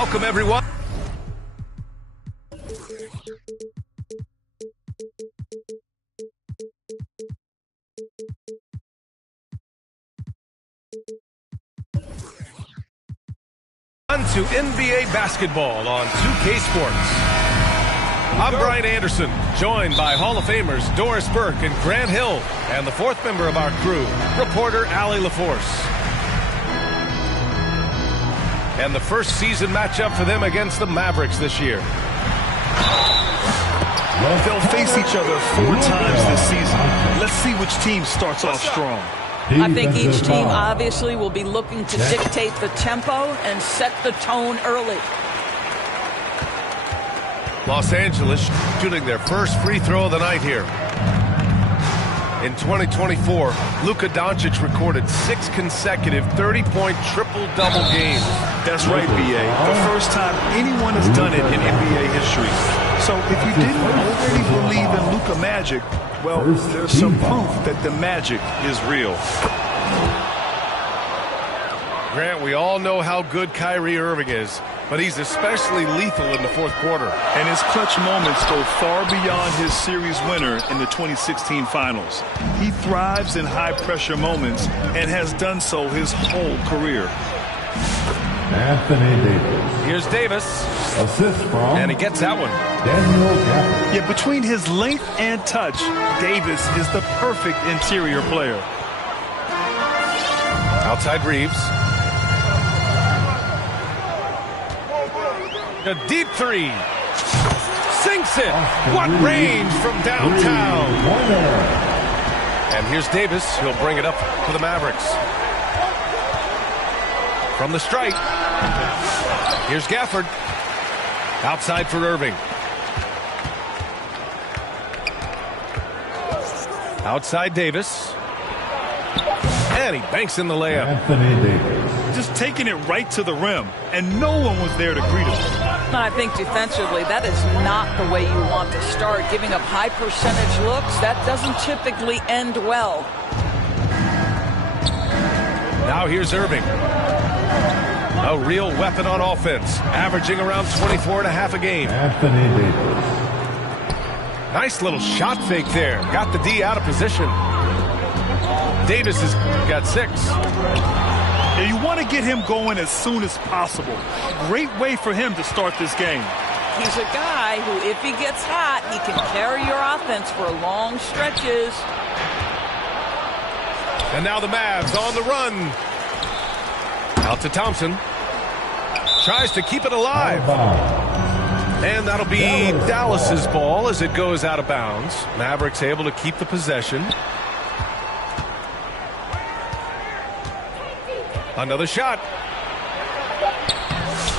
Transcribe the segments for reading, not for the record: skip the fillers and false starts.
Welcome, everyone. On to NBA basketball on 2K Sports. I'm Brian Anderson, joined by Hall of Famers Doris Burke and Grant Hill, and the fourth member of our crew, reporter Allie LaForce. And the first season matchup for them against the Mavericks this year. They'll face each other 4 times this season. Let's see which team starts off strong. I think each team obviously will be looking to dictate the tempo and set the tone early. Los Angeles shooting their first free throw of the night here. In 2024, Luka Doncic recorded 6 consecutive 30-point triple-double games. That's right, B.A. The first time anyone has done it in NBA history. So if you didn't already believe in Luka magic, well, there's some proof that the magic is real. Grant, we all know how good Kyrie Irving is, but he's especially lethal in the fourth quarter. And his clutch moments go far beyond his series winner in the 2016 finals. He thrives in high-pressure moments and has done so his whole career. Anthony Davis. Here's Davis. Assist from. And he gets that one. Daniel Gafford. Yet between his length and touch, Davis is the perfect interior player. Outside Reeves. A deep three. Sinks it. What range from downtown. And here's Davis. He'll bring it up for the Mavericks. From the strike. Here's Gafford. Outside for Irving. Outside Davis. And he banks in the layup. Anthony Davis. Just taking it right to the rim, and no one was there to greet him. I think defensively, that is not the way you want to start. Giving up high percentage looks, that doesn't typically end well. Now here's Irving. A real weapon on offense, averaging around 24.5 a game. Anthony Davis. Nice little shot fake there. Got the D out of position. Davis has got 6. And you want to get him going as soon as possible. Great way for him to start this game. He's a guy who, if he gets hot, he can carry your offense for long stretches. And now the Mavs on the run. Out to Thompson. Tries to keep it alive. And that'll be Dallas's ball as it goes out of bounds. Mavericks able to keep the possession. Another shot.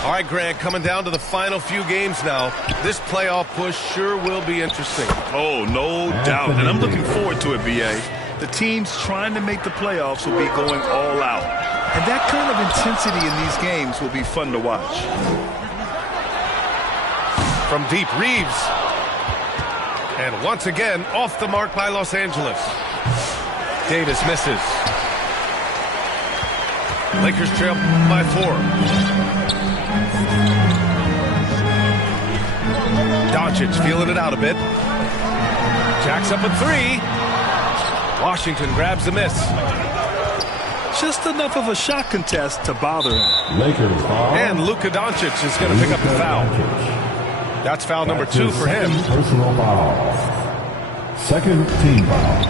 All right, Grant, coming down to the final few games now. This playoff push sure will be interesting. Oh, no doubt. And I'm looking forward to it, B.A. The teams trying to make the playoffs will be going all out. And that kind of intensity in these games will be fun to watch. From deep, Reeves. And once again, off the mark by Los Angeles. Davis misses. Lakers trail by 4. Doncic feeling it out a bit. Jacks up a 3. Washington grabs the miss. Just enough of a shot contest to bother him. Lakers foul. And Luka Doncic is going to pick up the foul. That's foul number 2 for him. Personal foul. Second team foul.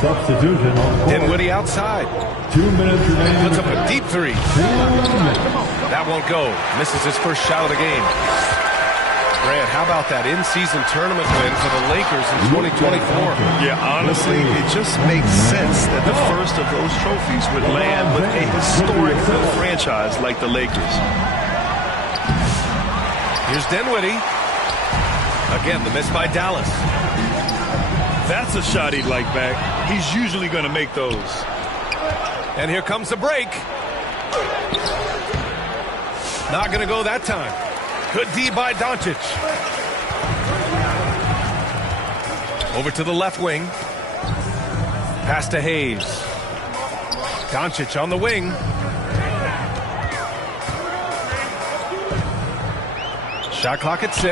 Substitution on the court. Dinwiddie outside. 2 minutes remaining. Puts up a deep 3. That won't go. Misses his first shot of the game. Grant, how about that in-season tournament win for the Lakers in 2024? Yeah, honestly, it just makes sense that the first of those trophies would land with a historic franchise like the Lakers. Here's Dinwiddie. Again, the miss by Dallas. That's a shot he'd like back. He's usually going to make those. And here comes the break. Not going to go that time. Good D by Doncic. Over to the left wing. Pass to Hayes. Doncic on the wing. Shot clock at 6.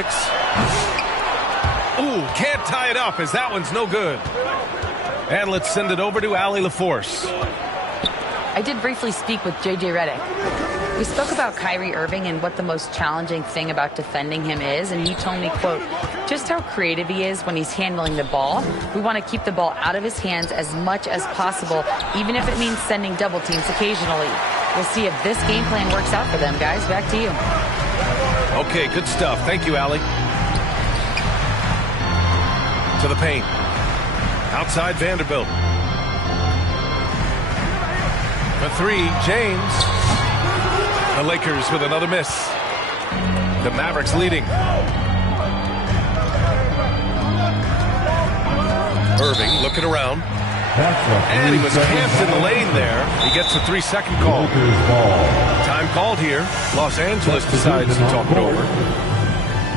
Ooh, can't tie it up as that one's no good. And let's send it over to Allie LaForce. I did briefly speak with J.J. Redick. We spoke about Kyrie Irving and what the most challenging thing about defending him is, and he told me, quote, just how creative he is when he's handling the ball. We want to keep the ball out of his hands as much as possible, even if it means sending double teams occasionally. We'll see if this game plan works out for them, guys. Back to you. Okay, good stuff. Thank you, Allie. To the paint. Outside Vanderbilt. For 3, James. The Lakers with another miss. The Mavericks leading. Irving looking around. And he was camped in the lane there. He gets a 3-second call. Time called here. Los Angeles decides to talk it over.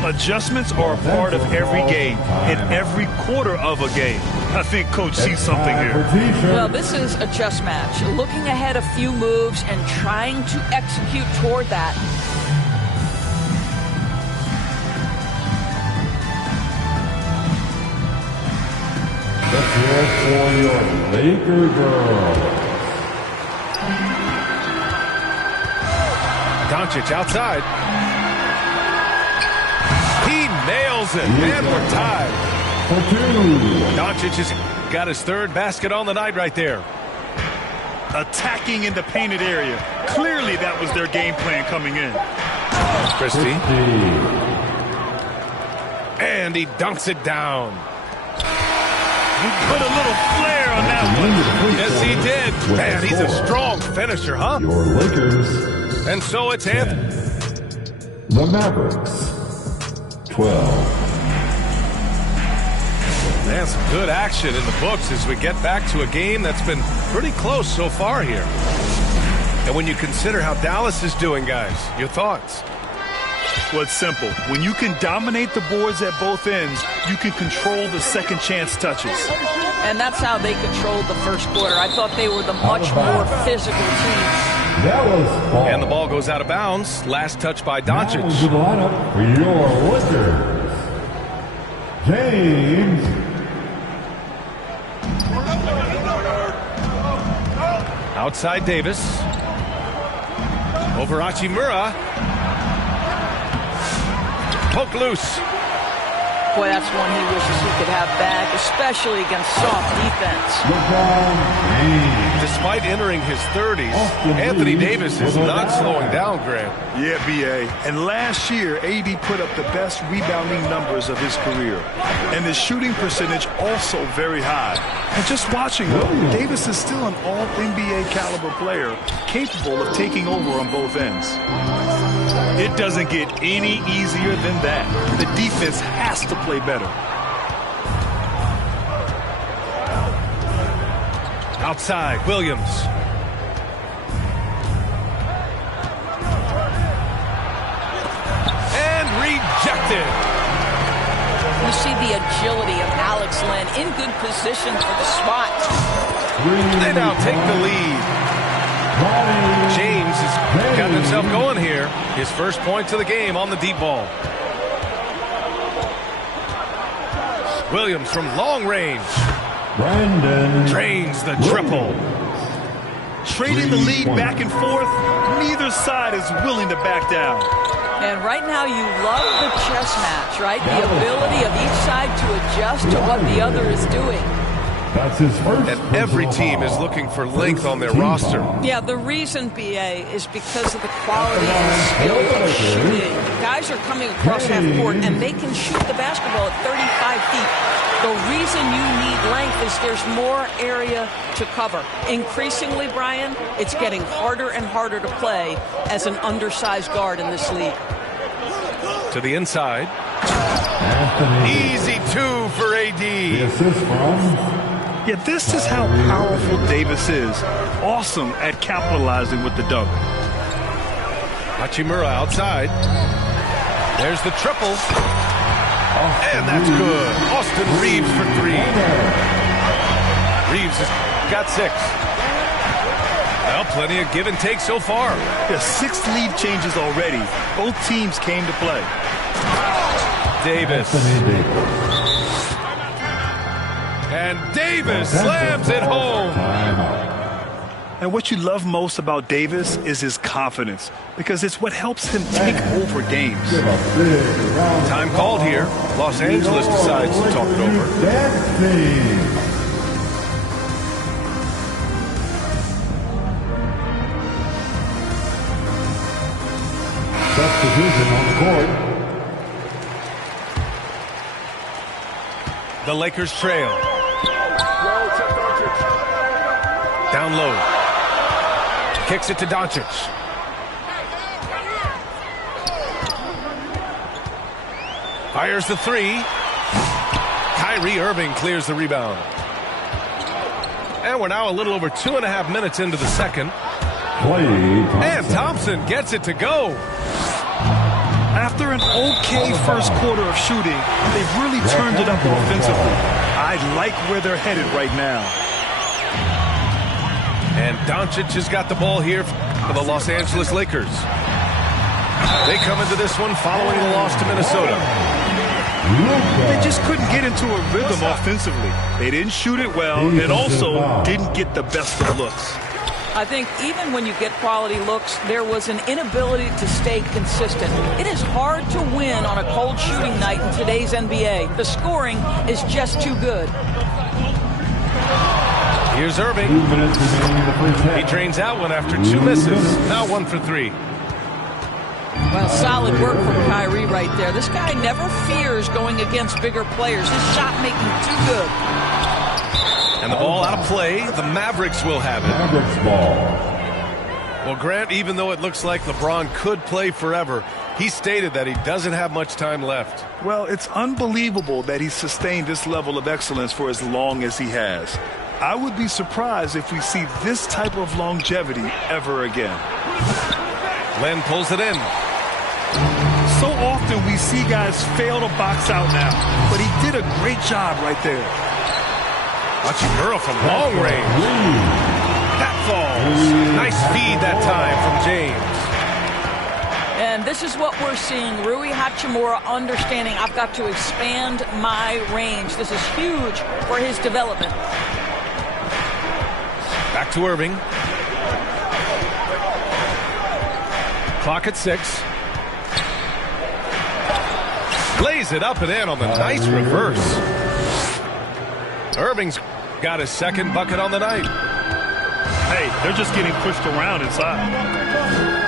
Adjustments are a part of every game and every quarter of a game. I think Coach sees something here. Well, this is a chess match. Looking ahead a few moves and trying to execute toward that. Let's hear it for your Laker girls. Doncic outside. He nails it, and we're tied. Doncic has got his 3rd basket on the night right there. Attacking in the painted area. Clearly that was their game plan coming in. Christie. And he dunks it down. He put a little flair on that one. Yes, he did. Man, he's a strong finisher, huh? Your Lakers. And so it's Anthony. The Mavericks. 12. Man, some good action in the books as we get back to a game that's been pretty close so far here. And when you consider how Dallas is doing, guys, your thoughts? Well, it's simple. When you can dominate the boards at both ends, you can control the second chance touches. And that's how they controlled the first quarter. I thought they were the much more physical team. And the ball goes out of bounds. Last touch by Doncic. Now into the lineup for your Lakers. James. Outside Davis. Over Hachimura. Poke loose. Boy, that's one he wishes he could have back, especially against soft defense. Despite entering his 30s, Anthony Davis is not slowing down, Grant. Yeah, B.A. And last year, A.D. put up the best rebounding numbers of his career. And his shooting percentage also very high. And just watching him, Davis is still an all-NBA caliber player, capable of taking over on both ends. It doesn't get any easier than that. The defense has to play better. Outside, Williams. And rejected. You see the agility of Alex Len in good position for the spot. They now take the lead. James has got himself going here. His first points of the game on the deep ball. Williams from long range. Brandon Drains the triple. Trading the lead back and forth, neither side is willing to back down. And right now you love the chess match, right? The ability of each side to adjust to what the other is doing. That's his first. And every team is looking for length on their roster. Yeah, the reason, BA, is because of the quality and skill of shooting. Guys are coming across half court, and they can shoot the basketball at 35 feet. The reason you need length is there's more area to cover. Increasingly, Brian, it's getting harder and harder to play as an undersized guard in this league. To the inside. Anthony. Easy 2 for AD. The assist from. Yeah, this is how powerful Davis is. Awesome at capitalizing with the dunk. Hachimura outside. There's the triple. And that's good. Austin Reeves for 3. Reeves has got 6. Well, plenty of give and take so far. Yeah, 6 lead changes already. Both teams came to play. Davis. And Davis slams it home. And what you love most about Davis is his confidence, because it's what helps him take over games. Time called here. Los Angeles decides to talk it over. Substitution on the court. The Lakers trail. Down low. Kicks it to Doncic. Fires the three. Kyrie Irving clears the rebound. And we're now a little over 2.5 minutes into the second. And Thompson gets it to go. After an okay first quarter of shooting, they've really turned it up offensively. I like where they're headed right now. And Doncic has got the ball here for the Los Angeles Lakers. They come into this one following the loss to Minnesota. They just couldn't get into a rhythm offensively. They didn't shoot it well and also didn't get the best of looks. I think even when you get quality looks, there was an inability to stay consistent. It is hard to win on a cold shooting night in today's NBA. The scoring is just too good. Here's Irving. He drains out one after 2 misses. Now 1 for 3. Well, solid work from Kyrie right there. This guy never fears going against bigger players. His shot making too good. And the ball out of play. The Mavericks will have it. Mavericks ball. Well, Grant, even though it looks like LeBron could play forever, he stated that he doesn't have much time left. Well, it's unbelievable that he sustained this level of excellence for as long as he has. I would be surprised if we see this type of longevity ever again. Len pulls it in. So often we see guys fail to box out now, but he did a great job right there. Hachimura from long range. That falls. Nice feed that time from James. And this is what we're seeing. Rui Hachimura understanding I've got to expand my range. This is huge for his development. Back to Irving. Clock at 6. Lays it up and in on the nice reverse. Irving's got his second bucket on the night. Hey, they're just getting pushed around inside.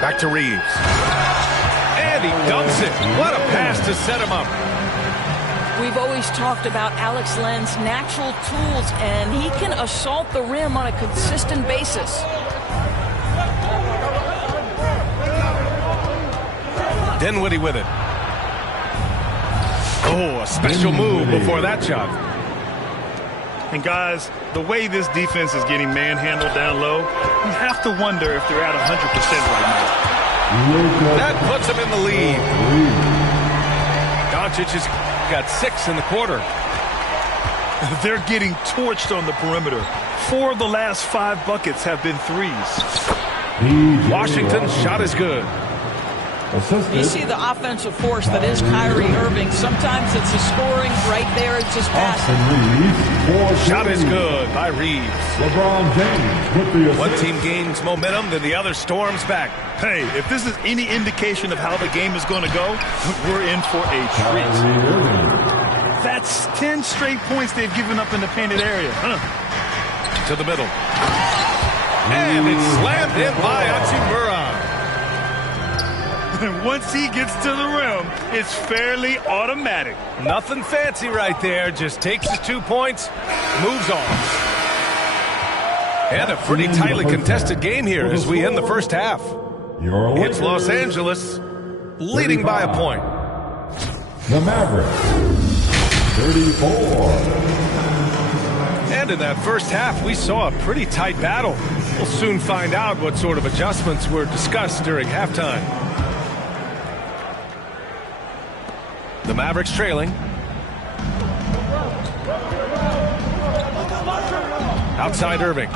Back to Reeves. And he dumps it. What a pass to set him up. We've always talked about Alex Len's natural tools, and he can assault the rim on a consistent basis. Dinwiddie with it. Oh, a special move before that shot. And guys, the way this defense is getting manhandled down low, you have to wonder if they're at 100% right now. That puts him in the lead. Doncic has got 6 in the quarter. They're getting torched on the perimeter. 4 of the last 5 buckets have been threes. Washington's shot is good. You see the offensive force that is Kyrie Irving. Sometimes it's the scoring right there. It's just passing. Shot is good by Reeves. LeBron James with the assist. One team gains momentum, then the other storms back. Hey, if this is any indication of how the game is going to go, we're in for a treat. That's 10 straight points they've given up in the painted area. To the middle. And it's slammed in by Hachimura. And once he gets to the rim, it's fairly automatic. Nothing fancy right there. Just takes his 2 points, moves on. And a pretty tightly contested game here as we end the first half. It's Los Angeles leading by a point. The Mavericks, 34. And in that first half, we saw a pretty tight battle. We'll soon find out what sort of adjustments were discussed during halftime. The Mavericks trailing. Outside Irving.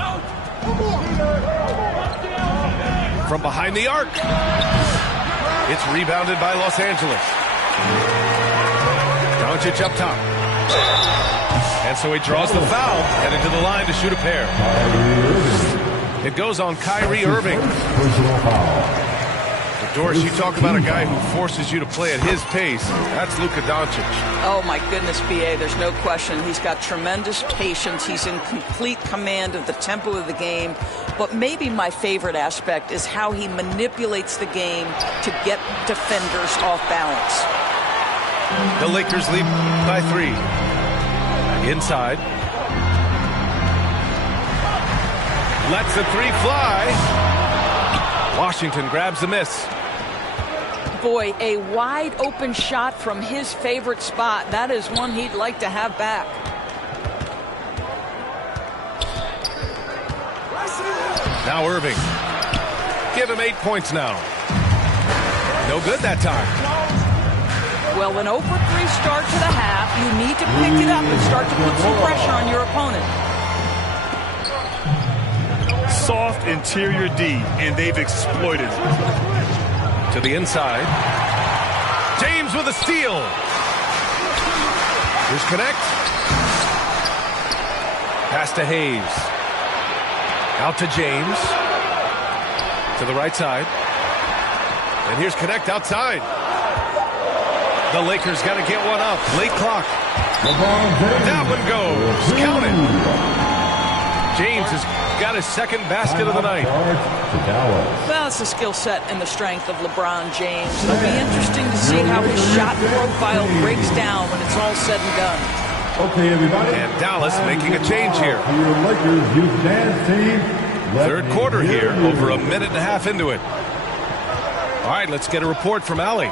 From behind the arc. It's rebounded by Los Angeles. Doncic up top. And so he draws the foul, headed to the line to shoot a pair. It goes on Kyrie Irving. Doris, you talk about a guy who forces you to play at his pace. That's Luka Doncic. Oh, my goodness, B.A., there's no question. He's got tremendous patience. He's in complete command of the tempo of the game. But maybe my favorite aspect is how he manipulates the game to get defenders off balance. The Lakers lead by 3. Inside. Lets the three fly. Washington grabs the miss. Boy, a wide open shot from his favorite spot. That is one he'd like to have back. Now Irving. Give him 8 points now. No good that time. Well, an 0 for 3 start to the half. You need to pick it up and start to put some pressure on your opponent. Soft interior D, and they've exploited it. To the inside. James with a steal. Here's Connect. Pass to Hayes. Out to James. To the right side. And here's Connect outside. The Lakers got to get one up. Late clock. That one goes. Count it. James has got his second basket of the night. Well, it's the skill set and the strength of LeBron James. It'll be interesting to see how his shot profile breaks down when it's all said and done. Okay, everybody. And Dallas making a change here. Your Lakers youth dance team. Third quarter here, over a minute and a half into it. All right, let's get a report from Allie.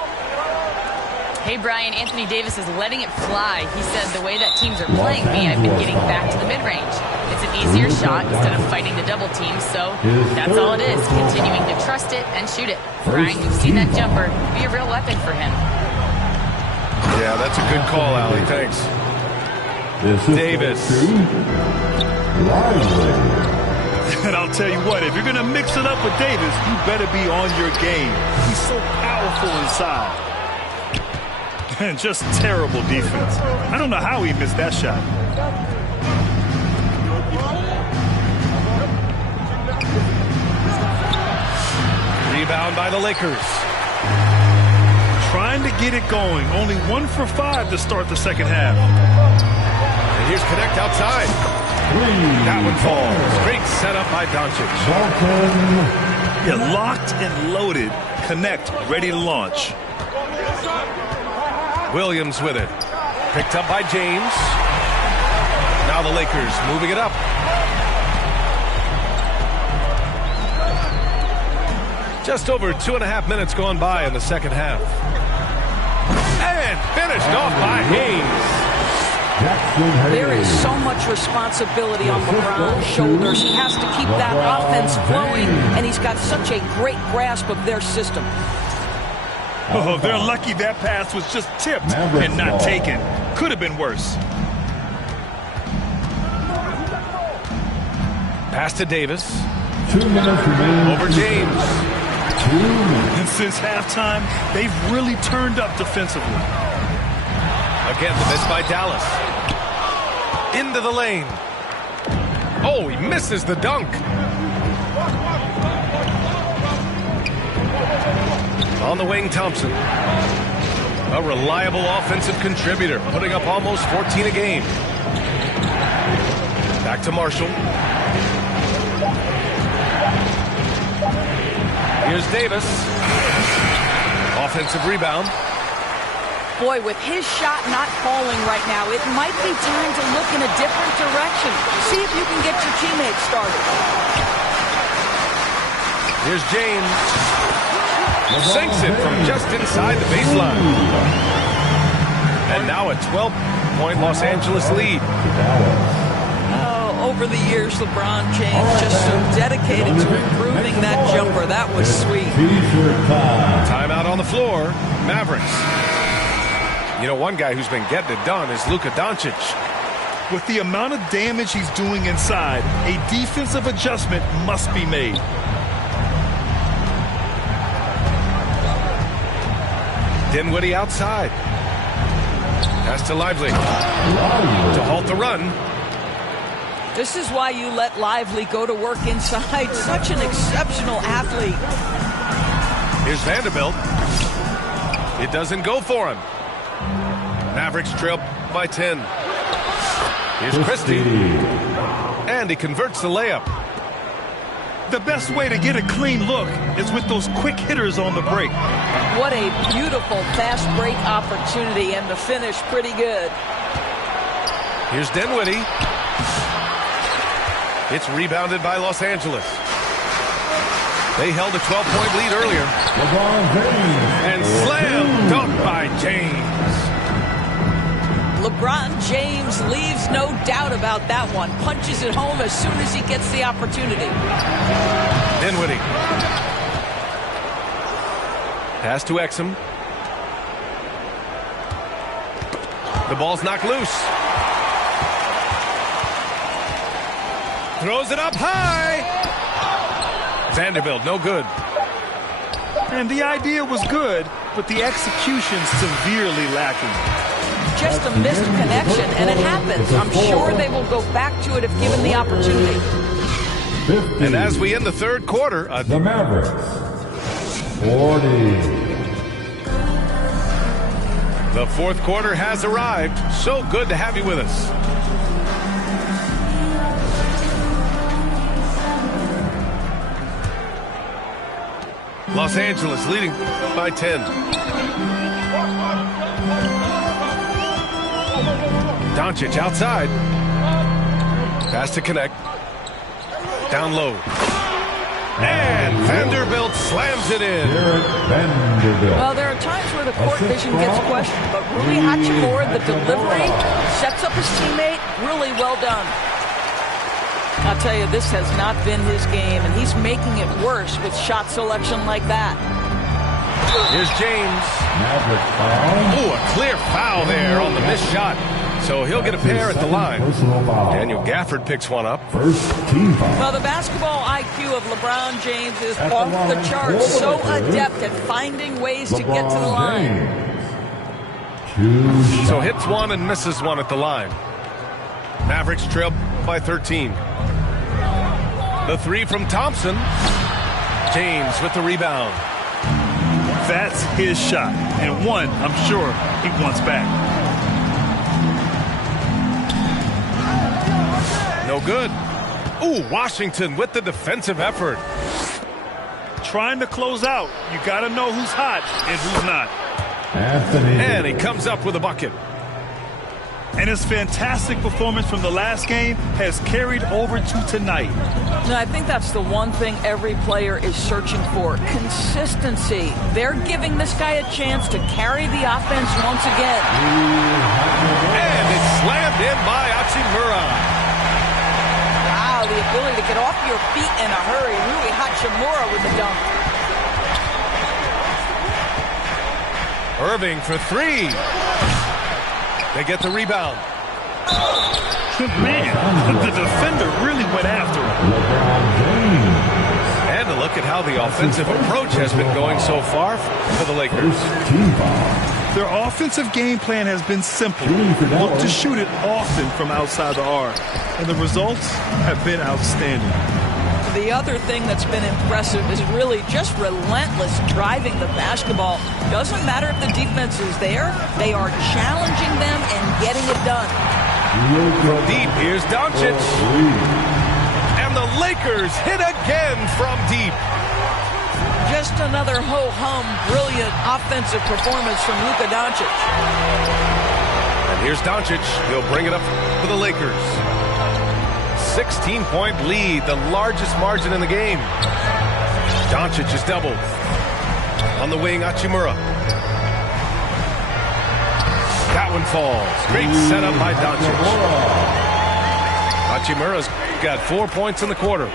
Hey, Brian, Anthony Davis is letting it fly. He said the way that teams are playing me, I've been getting back to the mid-range. It's an easier shot instead of fighting the double team, so that's all it is, continuing to trust it and shoot it. Brian, you've seen that jumper be a real weapon for him. Yeah, that's a good call, Allie. Thanks. Davis. And I'll tell you what, if you're going to mix it up with Davis, you better be on your game. He's so powerful inside. And just terrible defense. I don't know how he missed that shot. Rebound by the Lakers. Trying to get it going. Only 1 for 5 to start the second half. And here's Connect outside. That one falls. Great setup by Doncic. Yeah, locked and loaded. Connect, ready to launch. Williams with it. Picked up by James. Now the Lakers moving it up. Just over 2.5 minutes gone by in the second half. And finished off by Hayes. There is so much responsibility on LeBron's shoulders. He has to keep that offense flowing, and he's got such a great grasp of their system. Oh, they're lucky that pass was just tipped and not taken. Could have been worse. Pass to Davis. 2 minutes remaining. Over James. And since halftime, they've really turned up defensively. Again, the miss by Dallas. Into the lane. Oh, he misses the dunk. On the wing, Thompson. A reliable offensive contributor, putting up almost 14 a game. Back to Marshall. Here's Davis. Offensive rebound. Boy, with his shot not falling right now, it might be time to look in a different direction. See if you can get your teammates started. Here's James. Sinks it from just inside the baseline. And now a 12-point Los Angeles lead. Oh, over the years, LeBron James just so dedicated to improving that jumper. That was sweet. Timeout on the floor. Mavericks. You know, one guy who's been getting it done is Luka Doncic. With the amount of damage he's doing inside, a defensive adjustment must be made. Dinwiddie outside. Pass to Lively to halt the run. This is why you let Lively go to work inside. Such an exceptional athlete. Here's Vanderbilt. It doesn't go for him. Mavericks trail by 10. Here's Christie. And he converts the layup. The best way to get a clean look is with those quick hitters on the break. What a beautiful fast break opportunity, and the finish pretty good. Here's Dinwiddie. It's rebounded by Los Angeles. They held a 12-point lead earlier. And slam dunk by James. LeBron James leaves no doubt about that one. Punches it home as soon as he gets the opportunity. Dinwiddie. Pass to Exum. The ball's knocked loose. Throws it up high. Vanderbilt, no good. And the idea was good, but the execution severely lacking. Just a missed connection, and it happens. I'm sure they will go back to it if given the opportunity. 50. And as we end the third quarter, The Mavericks, 40. the fourth quarter has arrived. So good to have you with us. Los Angeles leading by 10. Doncic outside. Pass to connect. Down low. And Vanderbilt slams it in. Vanderbilt. Well, there are times where the court vision gets questioned, but Rui Hachimura, the delivery, sets up his teammate. Really well done. I'll tell you, this has not been his game, and he's making it worse with shot selection like that. Here's James. Maverick foul. Oh, a clear foul there on the missed shot. So he'll get a pair at the line. Personal foul. Daniel Gafford picks one up. First team foul. Well, the basketball IQ of LeBron James is off the charts. So adept at finding ways to get to the line. So hits one and misses one at the line. Mavericks trail by 13. The three from Thompson. James with the rebound. That's his shot, and one I'm sure he wants back. No good. Ooh, Washington with the defensive effort. Trying to close out, you got to know who's hot and who's not. Anthony. And he comes up with a bucket. And his fantastic performance from the last game has carried over to tonight. And I think that's the one thing every player is searching for. Consistency. They're giving this guy a chance to carry the offense once again. And it's slammed in by Hachimura. Wow, the ability to get off your feet in a hurry. Rui Hachimura with the dunk. Irving for three. They get the rebound. Man, the defender really went after him. And a look at how the offensive approach has been going so far for the Lakers. Team foul. Their offensive game plan has been simple. Look to shoot it often from outside the arc. And the results have been outstanding. The other thing that's been impressive is really just relentless driving the basketball. Doesn't matter if the defense is there, they are challenging them and getting it done. From deep, here's Doncic. And the Lakers hit again from deep. Just another ho-hum, brilliant offensive performance from Luka Doncic. And here's Doncic. He'll bring it up for the Lakers. 16-point lead, the largest margin in the game. Doncic is doubled. On the wing, Hachimura. That one falls. Great setup by Doncic. Hachimura's got 4 points in the quarter.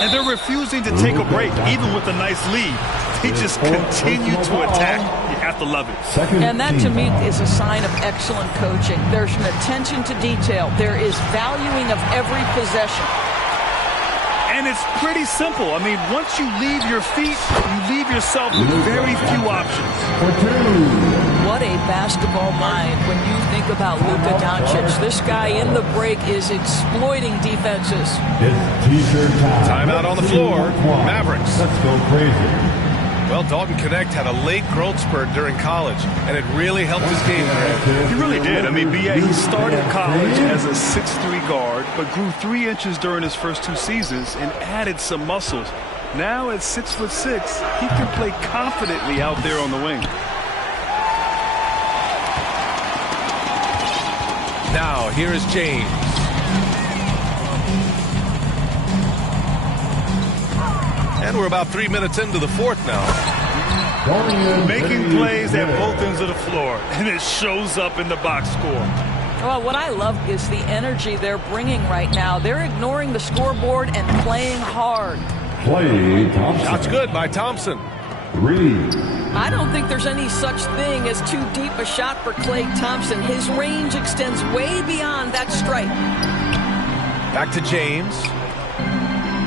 And they're refusing to take a break, even with a nice lead. They just continue to attack. You have to love it. And that, to me, is a sign of excellent coaching. There's an attention to detail. There is valuing of every possession. And it's pretty simple. I mean, once you leave your feet, you leave yourself with very few options. What a basketball mind when you think about Luka Doncic. This guy in the break is exploiting defenses. It's T-shirt time. Timeout on the floor. Mavericks. Let's go crazy. Well, Dalton Connect had a late growth spurt during college, and it really helped his game. He really did. I mean, B.A., he started college as a 6'3" guard, but grew 3 inches during his first 2 seasons and added some muscles. Now at 6'6", he can play confidently out there on the wing. Now, here is James. And we're about 3 minutes into the fourth now. Making plays at both ends of the floor, and it shows up in the box score. Well, what I love is the energy they're bringing right now. They're ignoring the scoreboard and playing hard. Klay Thompson. Shots good by Thompson. 3. I don't think there's any such thing as too deep a shot for Klay Thompson. His range extends way beyond that stripe. Back to James.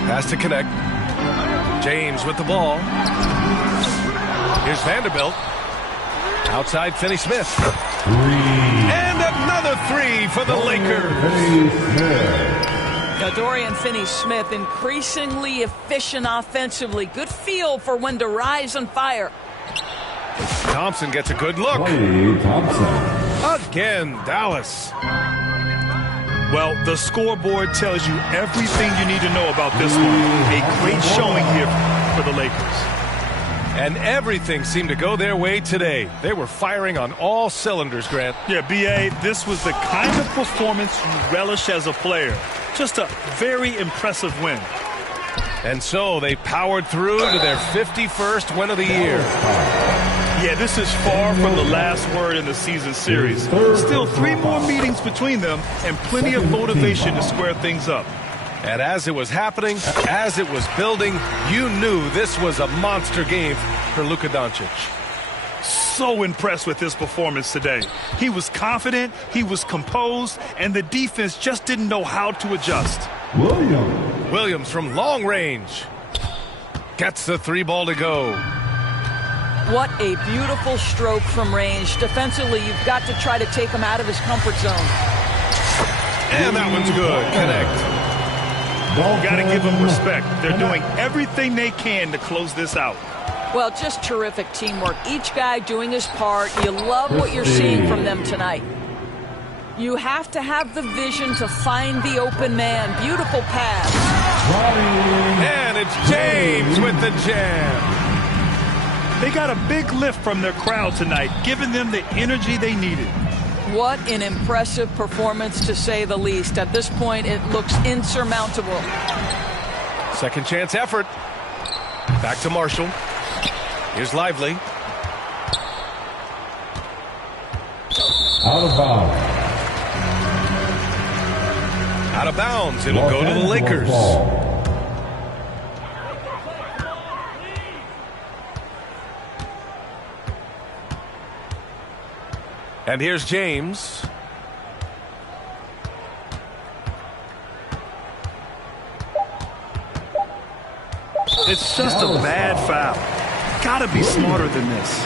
Pass to Connect. James with the ball. Here's Vanderbilt. Outside Finney-Smith. 3. And another 3 for the Lakers. Now, Dorian Finney-Smith increasingly efficient offensively. Good feel for when to rise and fire. Thompson gets a good look. Klay Thompson. Again, Dallas. Well, the scoreboard tells you everything you need to know about this one. A great showing here for the Lakers. And everything seemed to go their way today. They were firing on all cylinders, Grant. Yeah, B.A., this was the kind of performance you relish as a player. Just a very impressive win. And so they powered through to their 51st win of the year. Yeah, this is far from the last word in the season series. Still 3 more meetings between them and plenty of motivation to square things up. And as it was happening, as it was building, you knew this was a monster game for Luka Doncic. So impressed with his performance today. He was confident, he was composed, and the defense just didn't know how to adjust. Williams from long range gets the 3 ball to go. What a beautiful stroke from range. Defensively, you've got to try to take him out of his comfort zone. And that one's good. Connect. Got to give them respect. They're doing everything they can to close this out. Well, just terrific teamwork. Each guy doing his part. You love what you're seeing from them tonight. You have to have the vision to find the open man. Beautiful pass. And it's James with the jam. They got a big lift from their crowd tonight, giving them the energy they needed. What an impressive performance, to say the least. At this point, it looks insurmountable. Second chance effort. Back to Marshall. Here's Lively. Out of bounds. Out of bounds. It'll go to the Lakers. And here's James. It's just a bad foul. Gotta be smarter than this.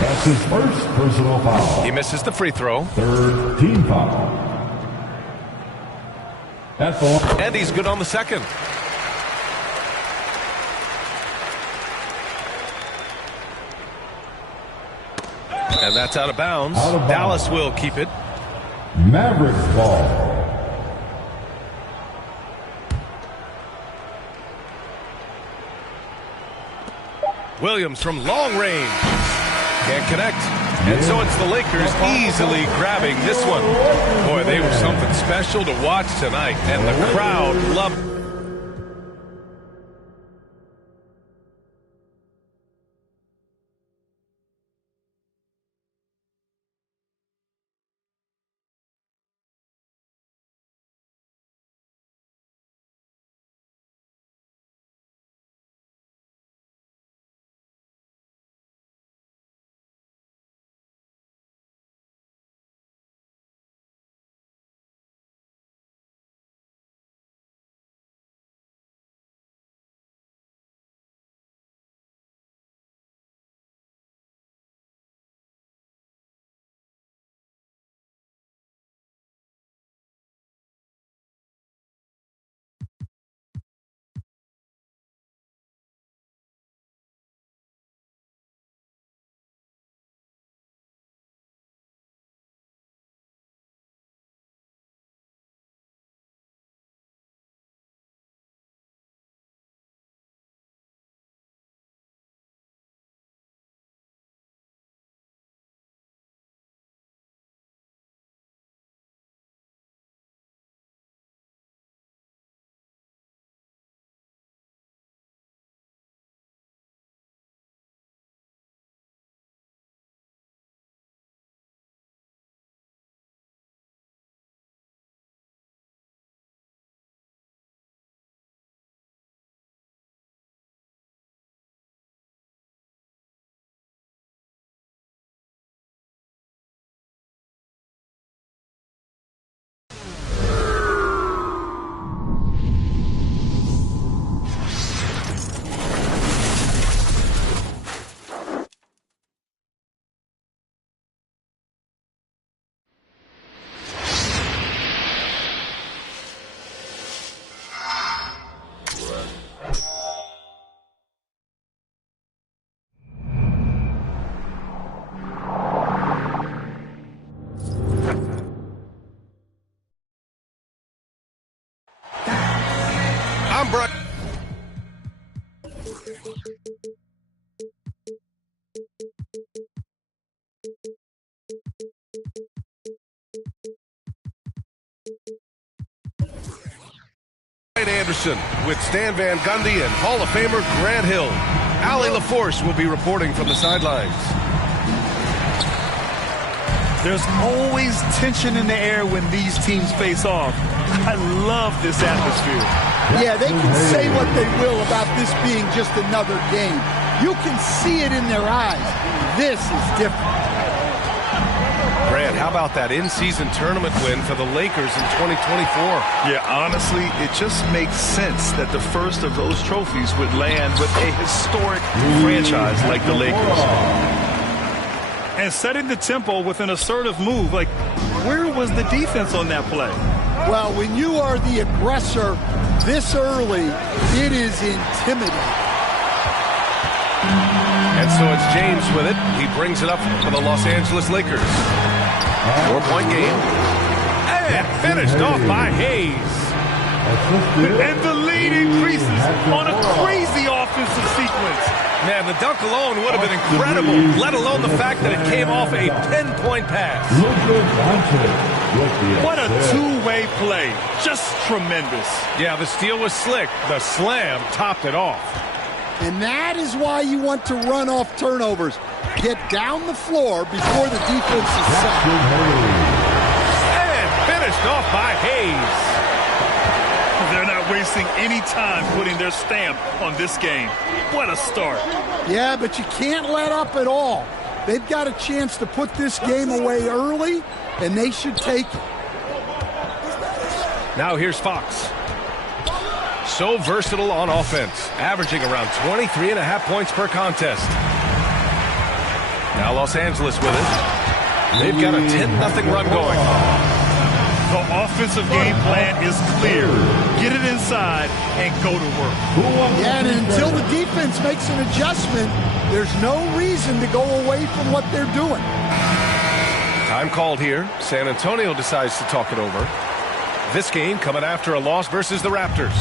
That's his first personal foul. He misses the free throw. 3rd team foul. That's all. And he's good on the second. And that's out of bounds. Dallas will keep it. Mavericks ball. Williams from long range. Can't connect. And so it's the Lakers easily grabbing this one. Boy, they were something special to watch tonight. And the crowd loved it. Tom Brady. Anderson with Stan Van Gundy and Hall of Famer Grant Hill. Allie LaForce will be reporting from the sidelines. There's always tension in the air when these teams face off. I love this atmosphere. Yeah, they can say what they will about this being just another game. You can see it in their eyes. This is different. Grant, how about that in-season tournament win for the Lakers in 2024? Yeah, honestly, it just makes sense that the first of those trophies would land with a historic franchise like the Lakers. And setting the tempo with an assertive move, like, where was the defense on that play? Well, when you are the aggressor this early, it is intimidating. And so it's James with it. He brings it up for the Los Angeles Lakers. 4-point game. And finished off by Hayes. And the lead increases on a crazy offensive sequence. Man, the dunk alone would have been incredible, let alone the fact that it came off a 10-point pass. What a two-way play. Just tremendous. Yeah, the steal was slick. The slam topped it off. And that is why you want to run off turnovers. Get down the floor before the defense is set. And finished off by Hayes. They're not wasting any time putting their stamp on this game. What a start. Yeah, but you can't let up at all. They've got a chance to put this game away early, and they should take it. Now here's Fox. So versatile on offense, averaging around 23.5 points per contest. Now Los Angeles with it. They've got a 10-0 run going. The offensive game plan is clear. Get it inside and go to work. Yeah, and until the defense makes an adjustment, there's no reason to go away from what they're doing. Time called here. San Antonio decides to talk it over. This game coming after a loss versus the Raptors.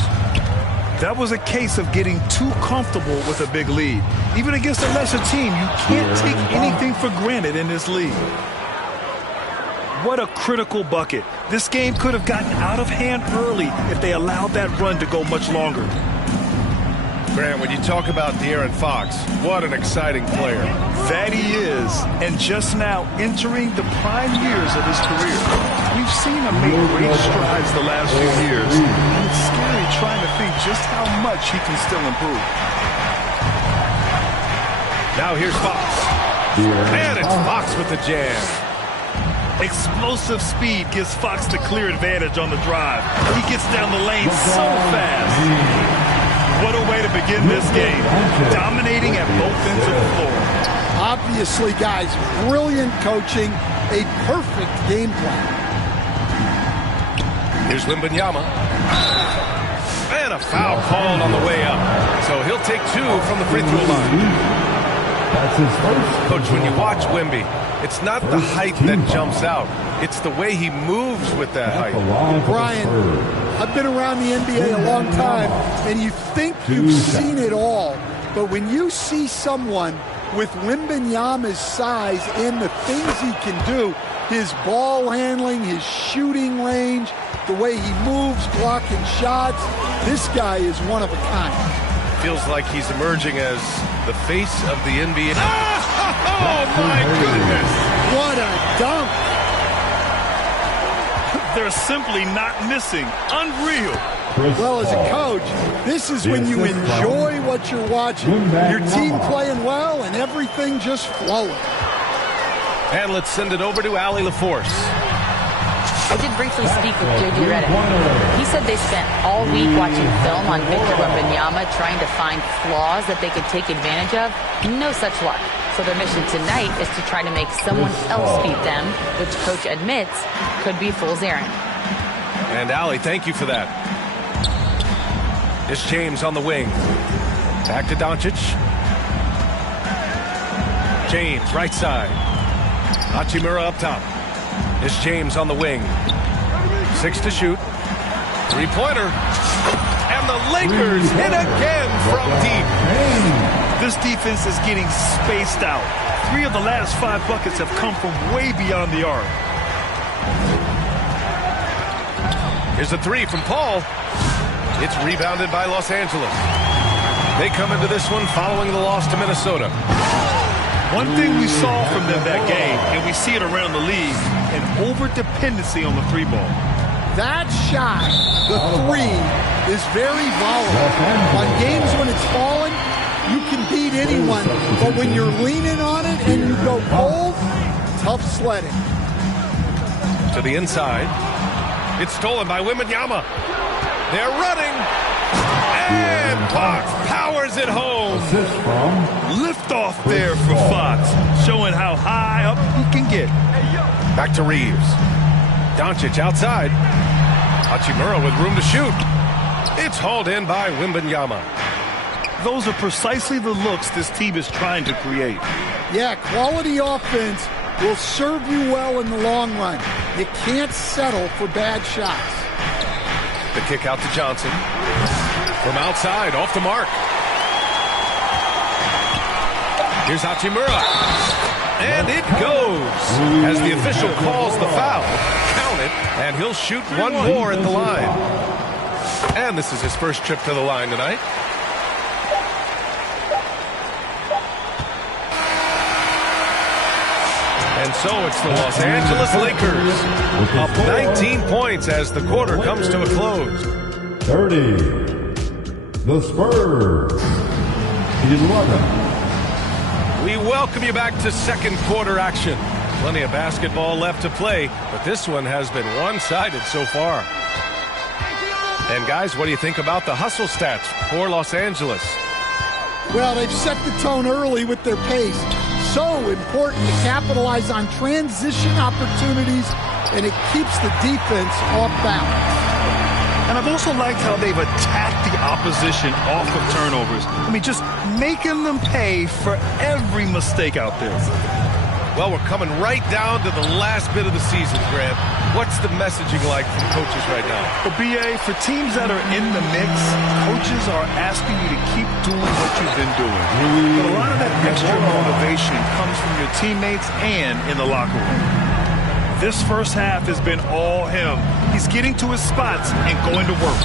That was a case of getting too comfortable with a big lead. Even against a lesser team, you can't take anything for granted in this league. What a critical bucket. This game could have gotten out of hand early if they allowed that run to go much longer. Grant, when you talk about De'Aaron Fox, what an exciting player. That he is, and just now entering the prime years of his career. We've seen him make great strides the last few years, and it's scary trying to think just how much he can still improve. Now here's Fox. And it's Fox with the jam. Explosive speed gives Fox the clear advantage on the drive. He gets down the lane so fast. What a way to begin this game. Dominating at both ends of the floor. Obviously, guys, brilliant coaching, a perfect game plan. Here's Wembanyama. And a foul called on the way up. So he'll take 2 from the free throw line. That's his first. Coach, when you watch Wemby, it's not the height that jumps out. It's the way he moves with that height. Brian, I've been around the NBA a long time, and you think you've seen it all. But when you see someone with Wembanyama's size and the things he can do, his ball handling, his shooting range, the way he moves, blocking shots, this guy is one of a kind. Feels like he's emerging as the face of the NBA. Oh, my goodness. What a dunk. They're simply not missing. Unreal. Well, as a coach, this is when you enjoy what you're watching. Your team playing well and everything just flowing. And let's send it over to Allie LaForce. I did briefly speak with J.J. Redick. He said they spent all week watching film on Victor Wembanyama trying to find flaws that they could take advantage of. No such luck. So their mission tonight is to try to make someone else beat them, which Coach admits could be fool's errand. And Allie, thank you for that. It's James on the wing. Back to Doncic. James, right side. Hachimura up top. It's James on the wing. 6 to shoot. 3-pointer. And And the Lakers hit again from deep. This defense is getting spaced out. 3 of the last 5 buckets have come from way beyond the arc. Here's a 3 from Paul. It's rebounded by Los Angeles. They come into this one following the loss to Minnesota. One thing we saw from them that game, and we see it around the league, an over-dependency on the 3-ball. That shot, the 3, is very volatile. On games when it's falling, you can beat anyone. But when you're leaning on it and you go cold, tough sledding. To the inside. It's stolen by Wembanyama. They're running. And Fox powers it home. Lift off there for Fox, showing how high up he can get. Back to Reeves. Doncic outside. Hachimura with room to shoot. It's hauled in by Wembanyama. Those are precisely the looks this team is trying to create. Yeah, quality offense will serve you well in the long run. You can't settle for bad shots. The kick out to Johnson. From outside, off the mark. Here's Hachimura. And it goes. As the official calls the foul, count it, and he'll shoot one more at the line. And this is his first trip to the line tonight. And so it's the Los Angeles Lakers up 19 points as the quarter comes to a close. 30. The Spurs. 11. We welcome you back to second quarter action. Plenty of basketball left to play, but this one has been one-sided so far. And guys, what do you think about the hustle stats for Los Angeles? Well, they've set the tone early with their pace. So important to capitalize on transition opportunities, and it keeps the defense off balance. And I've also liked how they've attacked the opposition off of turnovers. I mean, just making them pay for every mistake out there. Well, we're coming right down to the last bit of the season, Grant. What's the messaging like from coaches right now? Well, BA, for teams that are in the mix, coaches are asking you to keep doing what you've been doing. But a lot of that extra motivation comes from your teammates and in the locker room. This first half has been all him. He's getting to his spots and going to work.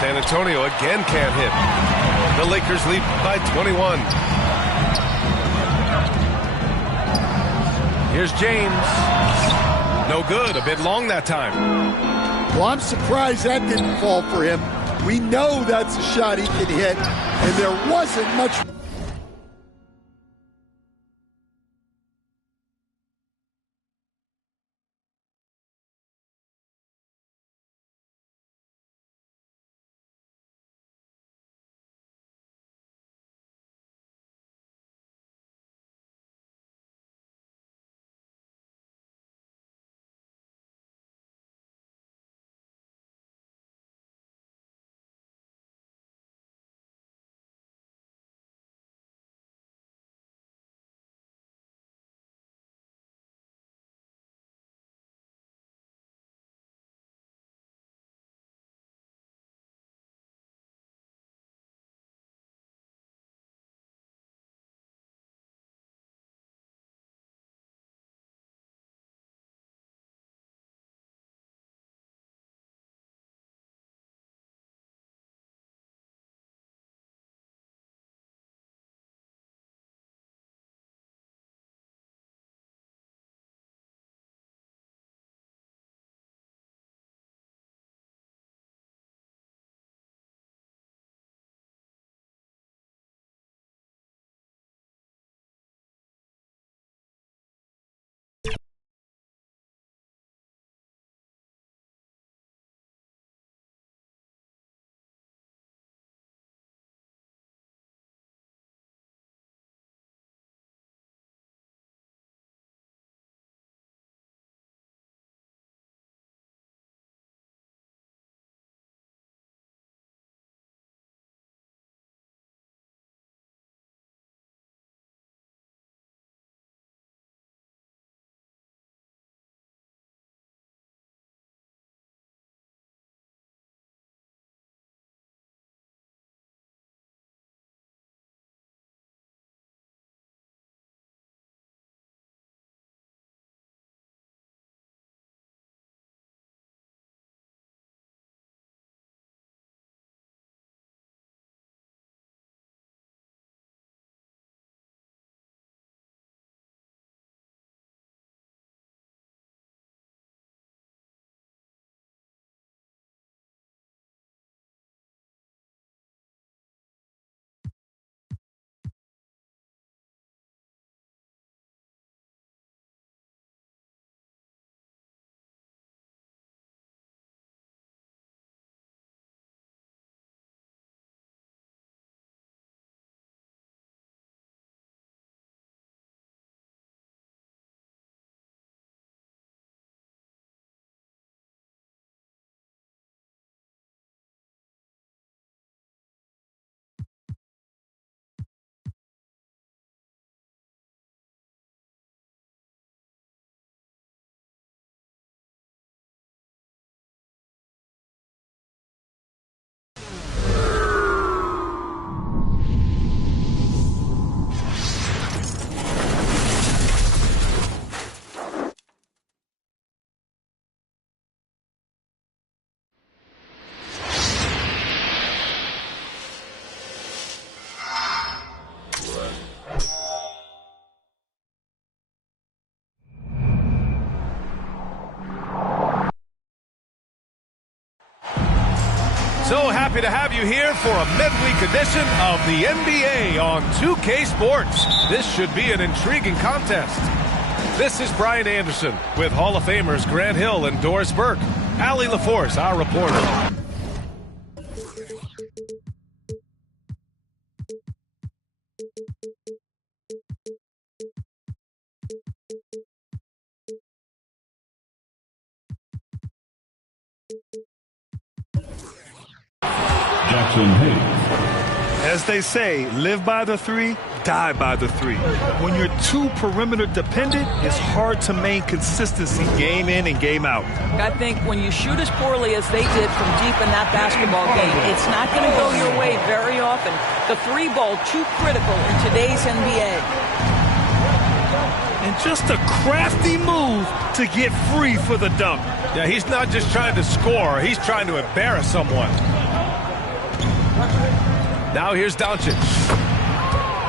San Antonio again can't hit. The Lakers lead by 21. Here's James. No good. A bit long that time. Well, I'm surprised that didn't fall for him. We know that's a shot he can hit, and there wasn't much So happy to have you here for a midweek edition of the NBA on 2K Sports. This should be an intriguing contest. This is Brian Anderson with Hall of Famers Grant Hill and Doris Burke. Allie LaForce, our reporter. As they say, live by the three, die by the three. When you're too perimeter dependent, it's hard to maintain consistency game in and game out. I think when you shoot as poorly as they did from deep in that basketball game, it's not going to go your way very often. The three ball too critical in today's NBA. And just a crafty move to get free for the dunk. Yeah, he's not just trying to score, he's trying to embarrass someone. Now here's Doncic.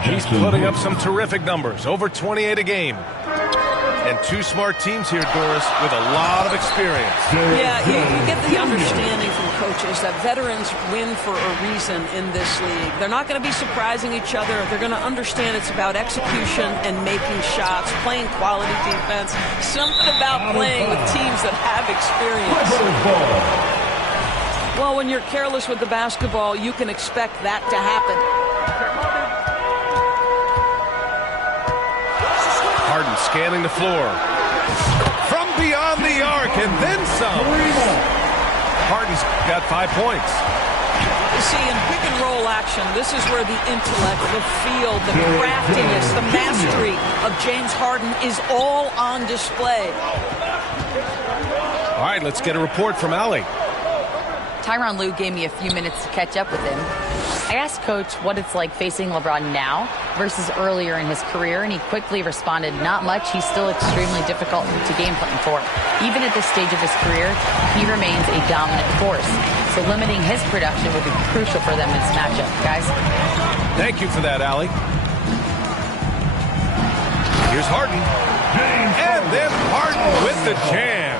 He's putting up some terrific numbers, over 28 a game. And two smart teams here, Doris, with a lot of experience. Yeah, you get the understanding from coaches that veterans win for a reason in this league. They're not going to be surprising each other. They're going to understand it's about execution and making shots, playing quality defense. Something about playing with teams that have experience. Well, when you're careless with the basketball, you can expect that to happen. Harden scanning the floor. From beyond the arc, and then some. Harden's got 5 points. You see, in pick and roll action, this is where the intellect, the feel, the craftiness, the mastery of James Harden is all on display. All right, let's get a report from Allie. Tyronn Lue gave me a few minutes to catch up with him. I asked Coach what it's like facing LeBron now versus earlier in his career, and he quickly responded, not much. He's still extremely difficult to game plan for. Even at this stage of his career, he remains a dominant force. So limiting his production will be crucial for them in this matchup. Guys? Thank you for that, Allie. Here's Harden. And then Harden with the jam.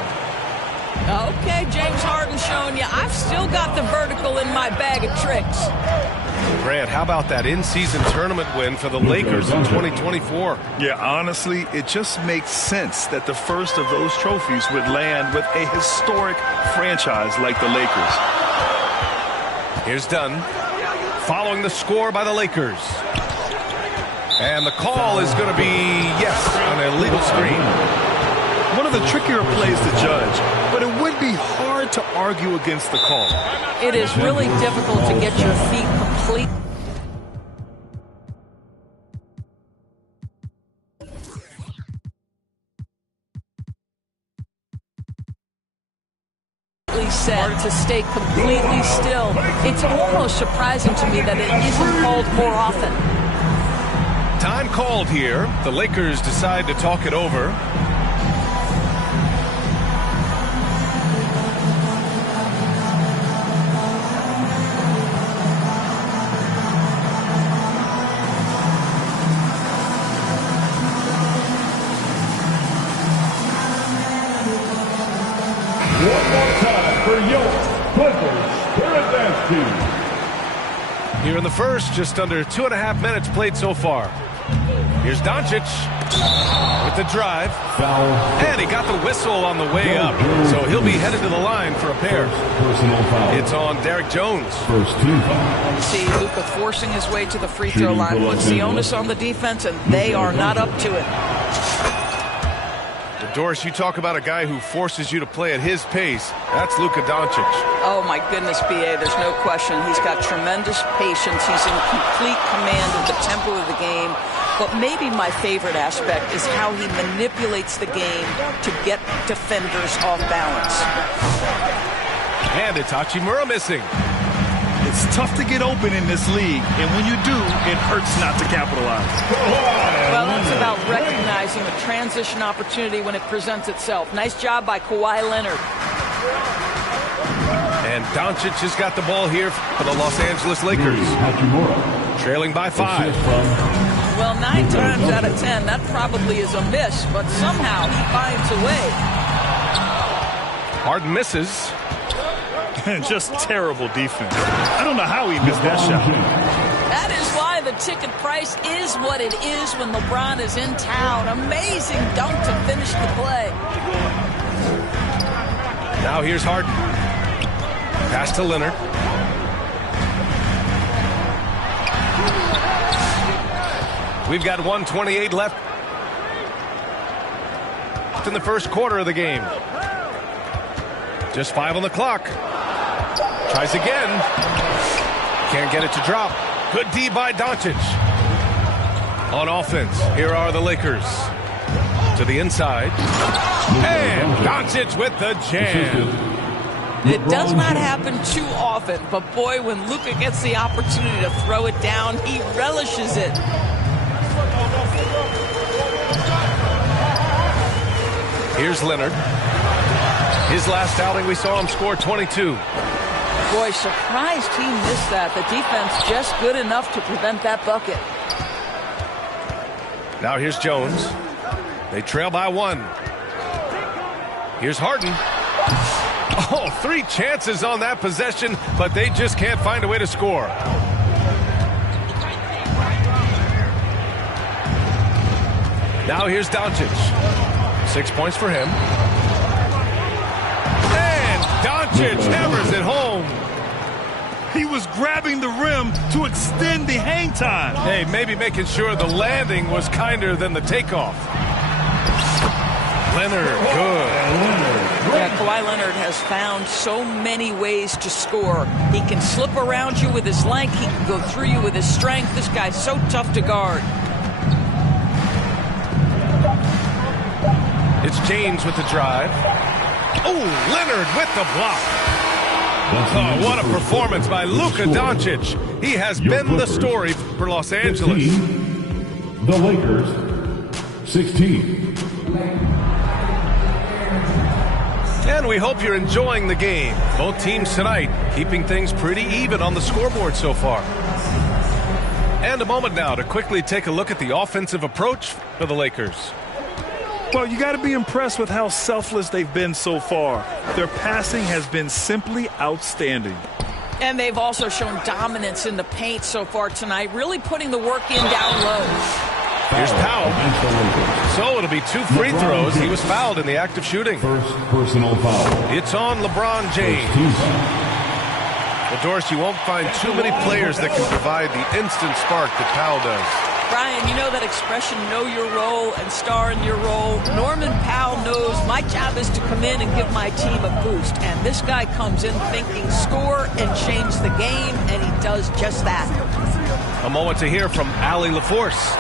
Okay, James Harden showing you I've still got the vertical in my bag of tricks. Grant, how about that in-season tournament win for the Lakers in 2024? Yeah, honestly, it just makes sense that the first of those trophies would land with a historic franchise like the Lakers. Here's Dunn, following the score by the Lakers. And the call is going to be, yes, an illegal screen. One of the trickier plays to judge, but it would be hard to argue against the call. It is really difficult to get your feet complete. Set to stay completely still. It's almost surprising to me that it isn't called more often. Time called here. The Lakers decide to talk it over. One more time for your Clippers Spirit Dance Team. Here in the first, just under 2.5 minutes played so far. Here's Doncic with the drive. Foul. And he got the whistle on the way up. So he'll be headed to the line for a pair. Personal foul. It's on Derek Jones. First team foul. You see Luka forcing his way to the free throw line. Puts the onus on the defense, and they are not up to it. Doris, you talk about a guy who forces you to play at his pace. That's Luka Doncic. Oh, my goodness, B.A., there's no question. He's got tremendous patience. He's in complete command of the tempo of the game. But maybe my favorite aspect is how he manipulates the game to get defenders off balance. And Itachi Mura missing. It's tough to get open in this league, and when you do, it hurts not to capitalize. Well, that's about recognizing a transition opportunity when it presents itself. Nice job by Kawhi Leonard. And Doncic has got the ball here for the Los Angeles Lakers. Trailing by 5. Well, 9 times out of 10, that probably is a miss, but somehow he finds a way. Harden misses. Just terrible defense. I don't know how he missed that shot. That is why the ticket price is what it is when LeBron is in town. Amazing dunk to finish the play. Now here's Harden. Pass to Leonard. We've got 1:28 left in the first quarter of the game. Just 5 on the clock. Tries again. Can't get it to drop. Good D by Doncic. On offense, here are the Lakers. To the inside. And Doncic with the jam. It does not happen too often, but boy, when Luka gets the opportunity to throw it down, he relishes it. Here's Leonard. His last outing, we saw him score 22. Boy, surprised he missed that. The defense just good enough to prevent that bucket. Now here's Jones. They trail by 1. Here's Harden. Oh, 3 chances on that possession, but they just can't find a way to score. Now here's Doncic. 6 points for him. And Doncic hammers it home. He was grabbing the rim to extend the hang time. Hey, maybe making sure the landing was kinder than the takeoff. Leonard, good. Yeah, Kawhi Leonard has found so many ways to score. He can slip around you with his length. He can go through you with his strength. This guy's so tough to guard. It's James with the drive. Oh, Leonard with the block. Oh, what a performance by Luka Doncic. He has been the story for Los Angeles. 15, the Lakers, 16. And we hope you're enjoying the game. Both teams tonight keeping things pretty even on the scoreboard so far. And a moment now to quickly take a look at the offensive approach for the Lakers. Well, you got to be impressed with how selfless they've been so far. Their passing has been simply outstanding. And they've also shown dominance in the paint so far tonight, really putting the work in down low. Here's Powell. So it'll be 2 free throws. He was fouled in the act of shooting. First personal foul. It's on LeBron James. Well, Doris, you won't find too many players that can provide the instant spark that Powell does. Brian, you know that expression, know your role and star in your role. Norman Powell knows my job is to come in and give my team a boost. And this guy comes in thinking score and change the game, and he does just that. A moment to hear from Allie LaForce.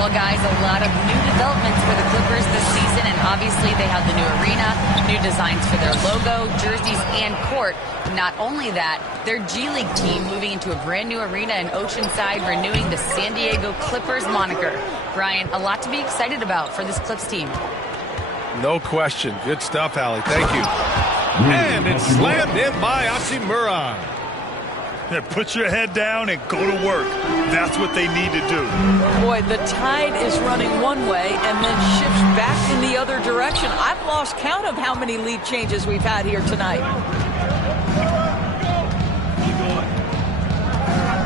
Well, guys, a lot of new developments for the Clippers this season, and obviously they have the new arena, new designs for their logo, jerseys, and court. Not only that, their G League team moving into a brand new arena in Oceanside, renewing the San Diego Clippers moniker. Brian, a lot to be excited about for this Clips team. No question. Good stuff, Allie. Thank you. And it's slammed in by Hachimura. Yeah, put your head down and go to work. That's what they need to do. Boy, the tide is running one way and then shifts back in the other direction. I've lost count of how many lead changes we've had here tonight.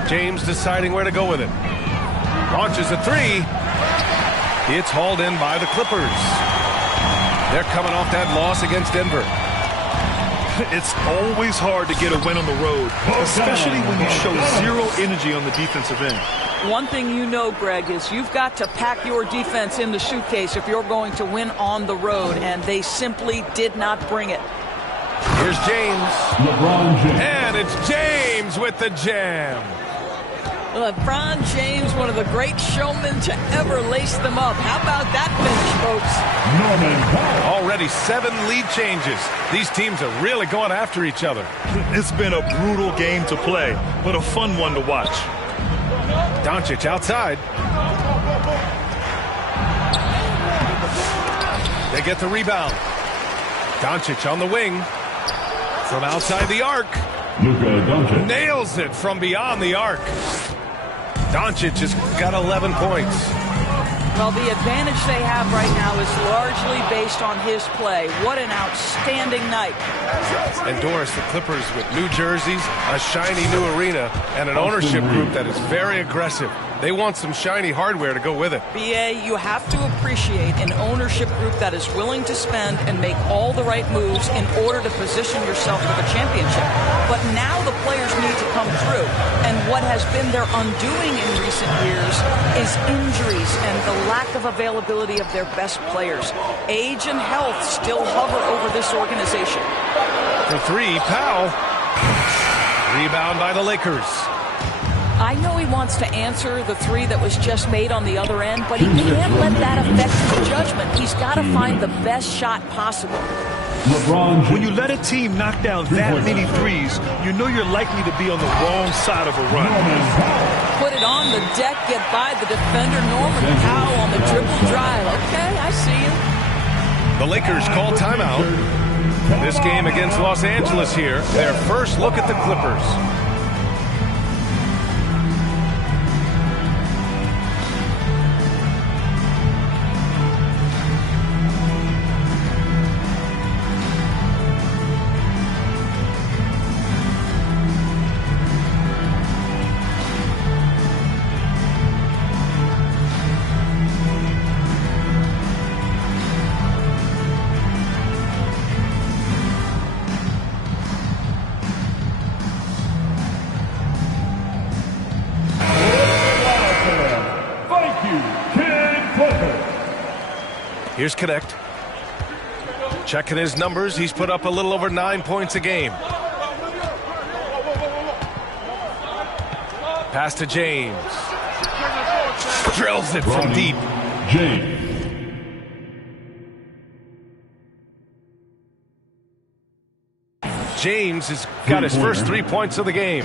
James deciding where to go with it. Launches a 3. It's hauled in by the Clippers. They're coming off that loss against Denver. It's always hard to get a win on the road, especially when you show zero energy on the defensive end. One thing you know, Greg, is you've got to pack your defense in the suitcase if you're going to win on the road, and they simply did not bring it. Here's James. LeBron James. And it's James with the jam. LeBron James, one of the great showmen to ever lace them up. How about that finish, folks? Norman Powell. Already 7 lead changes. These teams are really going after each other. It's been a brutal game to play, but a fun one to watch. Doncic outside. They get the rebound. Doncic on the wing. From outside the arc. Luka Doncic. Nails it from beyond the arc. Doncic has got 11 points. Well, the advantage they have right now is largely based on his play. What an outstanding night. And Doris, the Clippers with new jerseys, a shiny new arena, and an ownership group that is very aggressive. They want some shiny hardware to go with it. BA, you have to appreciate an ownership group that is willing to spend and make all the right moves in order to position yourself for the championship. But now the players need to come through. And what has been their undoing in recent years is injuries and the lack of availability of their best players. Age and health still hover over this organization. For three, Powell. Rebound by the Lakers. I know he wants to answer the three that was just made on the other end, but he can't let that affect his judgment. He's got to find the best shot possible. When you let a team knock down that many threes, you know you're likely to be on the wrong side of a run. Put it on the deck, get by the defender, Norman Powell on the dribble drive. Okay, I see you. The Lakers call timeout. This game against Los Angeles here, their first look at the Clippers. Here's Connect. Checking his numbers. He's put up a little over 9 points a game. Pass to James. Drills it from deep. James has got his first 3 points of the game.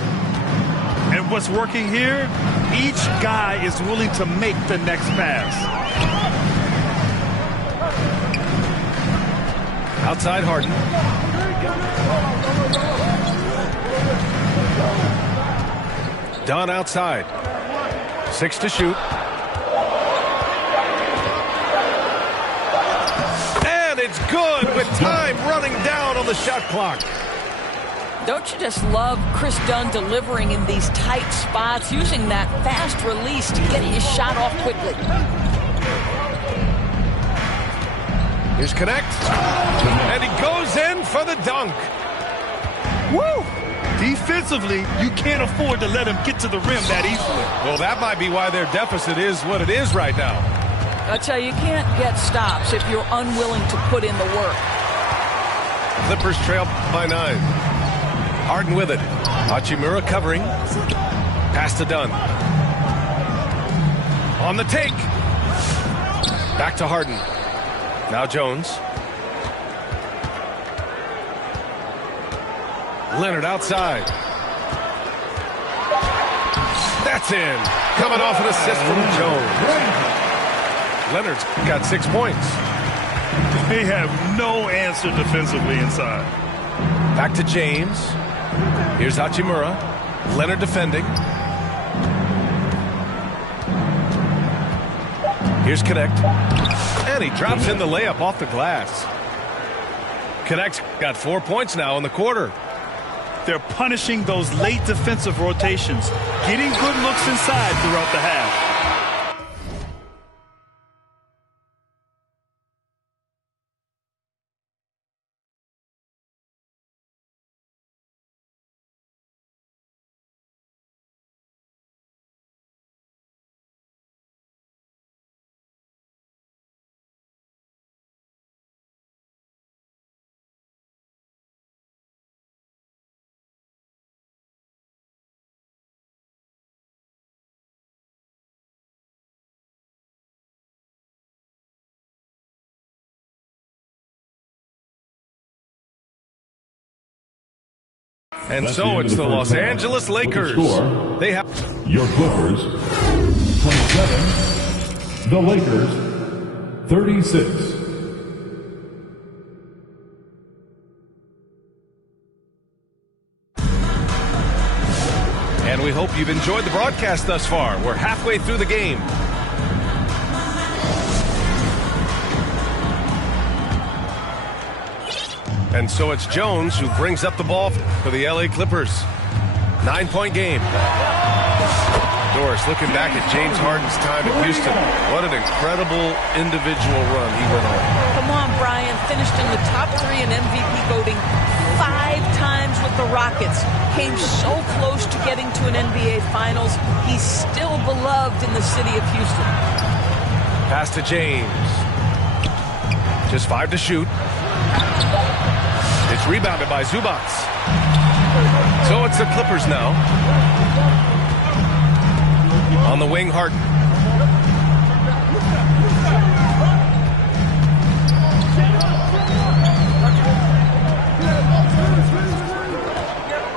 And what's working here? Each guy is willing to make the next pass. Outside Harden. Dunn outside. 6 to shoot. And it's good with time running down on the shot clock. Don't you just love Chris Dunn delivering in these tight spots, using that fast release to get his shot off quickly? Here's Connect. And he goes in for the dunk. Woo! Defensively, you can't afford to let him get to the rim that easily. Well, that might be why their deficit is what it is right now. I tell you, you can't get stops if you're unwilling to put in the work. Clippers trail by 9. Harden with it. Hachimura covering. Pass to Dunn. On the take. Back to Harden. Now Jones. Leonard outside. That's in. Coming off an assist from Jones. Leonard's got 6 points. They have no answer defensively inside. Back to James. Here's Hachimura. Leonard defending. Here's Connect. And he drops in the layup off the glass. Connect's got 4 points now in the quarter. They're punishing those late defensive rotations, getting good looks inside throughout the half. And so it's the Los Angeles Lakers. They have your Clippers 27, the Lakers 36. And we hope you've enjoyed the broadcast thus far. We're halfway through the game. And so it's Jones who brings up the ball for the LA Clippers. 9-point game. Doris looking back at James Harden's time at Houston. What an incredible individual run he went on. Come on, Brian. Finished in the top 3 in MVP voting 5 times with the Rockets. Came so close to getting to an NBA Finals. He's still beloved in the city of Houston. Pass to James. Just 5 to shoot. It's rebounded by Zubac. So it's the Clippers now. On the wing, Harden.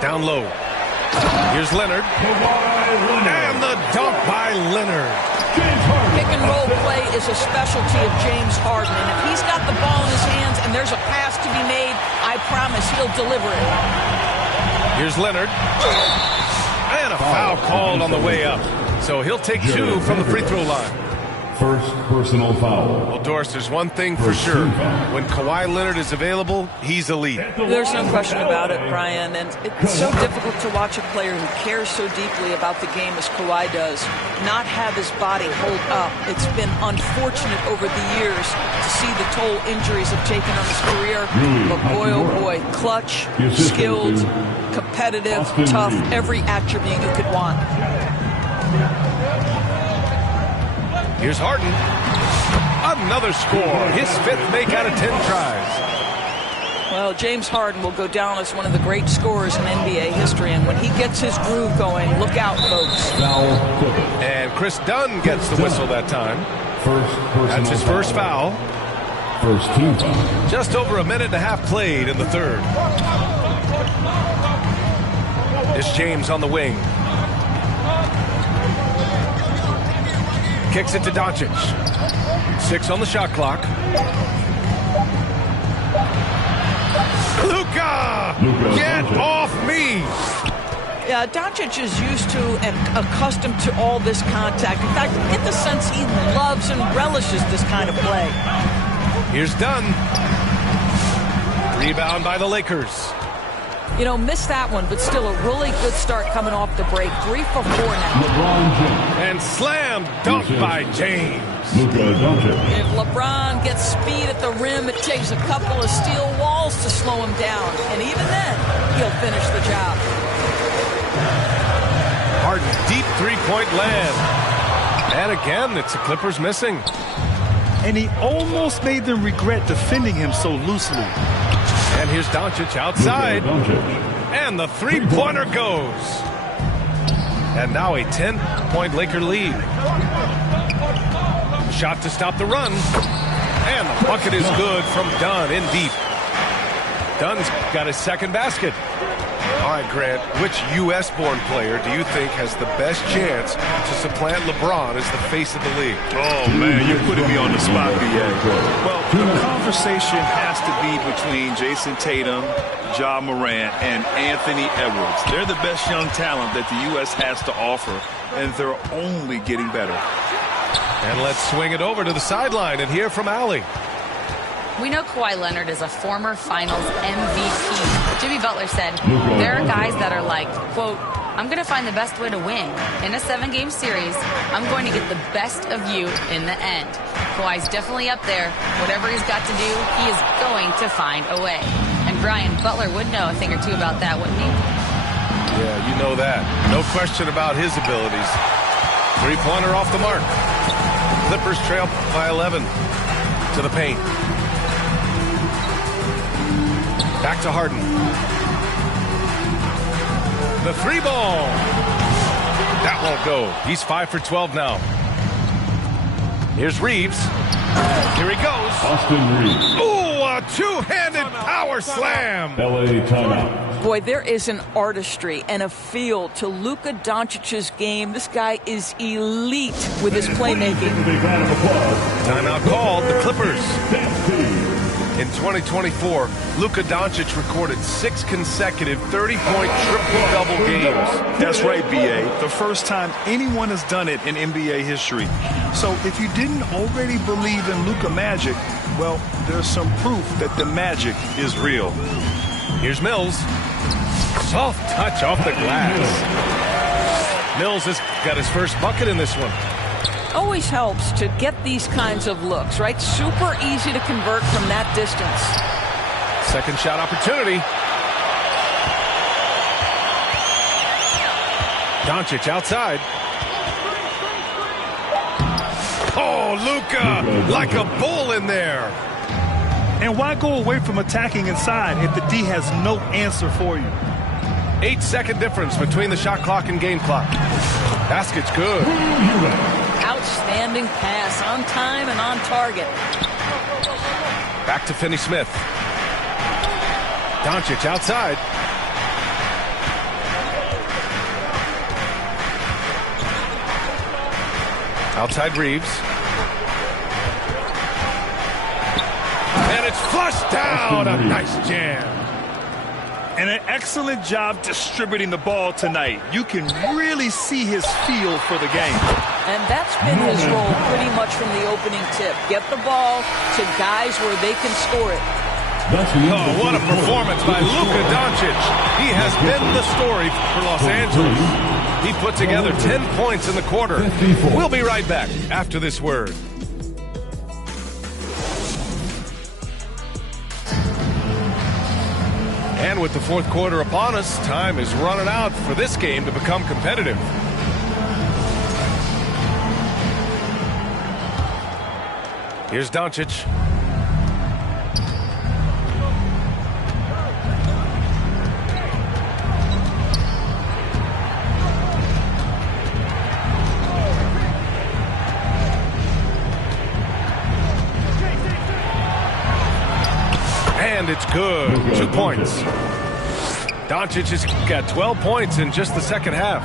Down low. Here's Leonard. And the dunk by Leonard. Pick and roll play is a specialty of James Harden. And if he's got the ball in his hands and there's a pass to be made, I promise he'll deliver it. Here's Leonard. And a foul called on the way up. So he'll take 2 from the free throw line. First personal foul. Well, Doris, there's one thing for sure. When Kawhi Leonard is available, he's elite. There's no question about it, Brian. And it's so difficult to watch a player who cares so deeply about the game as Kawhi does not have his body hold up. It's been unfortunate over the years to see the toll injuries have taken on his career. But boy, oh boy, clutch, skilled, competitive, tough, every attribute you could want. Here's Harden. Another score. His 5th make out of 10 tries. Well, James Harden will go down as one of the great scorers in NBA history. And when he gets his groove going, look out, folks. And Chris Dunn gets the whistle that time. That's his first foul. First team foul. Just over a minute and a half played in the third. It's James on the wing. Kicks it to Doncic. 6 on the shot clock. Luka! Get off me! Yeah, Doncic is used to and accustomed to all this contact. In fact, get the sense he loves and relishes this kind of play. Here's Dunn. Rebound by the Lakers. You know, missed that one, but still a really good start coming off the break. 3 for 4 now. And slam dunk by James. If LeBron gets speed at the rim, it takes a couple of steel walls to slow him down. And even then, he'll finish the job. Harden, deep 3-point land. And again, it's the Clippers missing. And he almost made them regret defending him so loosely. And here's Doncic outside. And the 3-pointer goes. And now a 10-point Laker lead. Shot to stop the run. And the bucket is good from Dunn in deep. Dunn's got his second basket. All right, Grant, which U.S.-born player do you think has the best chance to supplant LeBron as the face of the league? Oh, man, you're putting me on the spot, B.A. Well, the conversation has to be between Jason Tatum, Ja Morant, and Anthony Edwards. They're the best young talent that the U.S. has to offer, and they're only getting better. And let's swing it over to the sideline and hear from Allie. We know Kawhi Leonard is a former Finals MVP. Jimmy Butler said, there are guys that are like, quote, I'm going to find the best way to win. In a 7-game series, I'm going to get the best of you in the end. Kawhi's definitely up there. Whatever he's got to do, he is going to find a way. And Brian, Butler would know a thing or two about that, wouldn't he? Yeah, you know that. No question about his abilities. 3-pointer off the mark. Clippers trail by 11 to the paint. Back to Harden. The 3-ball. That won't go. He's 5 for 12 now. Here's Reeves. Here he goes. Austin Reeves. Ooh, a two-handed power slam. LA timeout. Boy, there is an artistry and a feel to Luka Doncic's game. This guy is elite with his playmaking. Timeout called. The Clippers. In 2024, Luka Doncic recorded 6 consecutive 30-point triple-double games. That's right, B.A. The first time anyone has done it in NBA history. So if you didn't already believe in Luka Magic, well, there's some proof that the magic is real. Here's Mills. Soft touch off the glass. Mills has got his first bucket in this one. Always helps to get these kinds of looks, right? Super easy to convert from that distance. Second shot opportunity. Doncic outside. Oh, Luka, like a bull in there. And why go away from attacking inside if the D has no answer for you? 8-second difference between the shot clock and game clock. Basket's good. Outstanding pass, on time and on target. Back to Finney-Smith. Doncic outside. Outside Reeves. And it's flushed down. A nice jam. And an excellent job distributing the ball tonight. You can really see his feel for the game. And that's been his role pretty much from the opening tip. Get the ball to guys where they can score it. Oh, what a performance by Luka Doncic. He has been the story for Los Angeles. He put together 10 points in the quarter. We'll be right back after this word. And with the fourth quarter upon us, time is running out for this game to become competitive. Here's Doncic. And it's good. 2 points. Doncic has got 12 points in just the second half.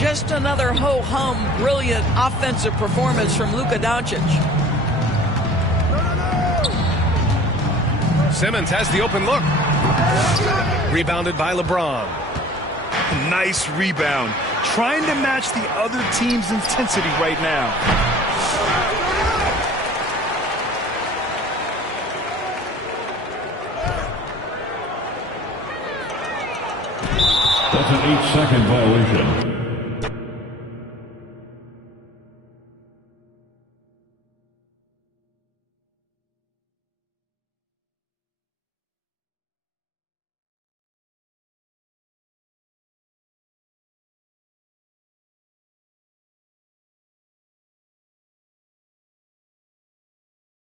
Just another ho-hum, brilliant offensive performance from Luka Doncic. Simmons has the open look. Rebounded by LeBron. Nice rebound. Trying to match the other team's intensity right now. That's an 8-second violation.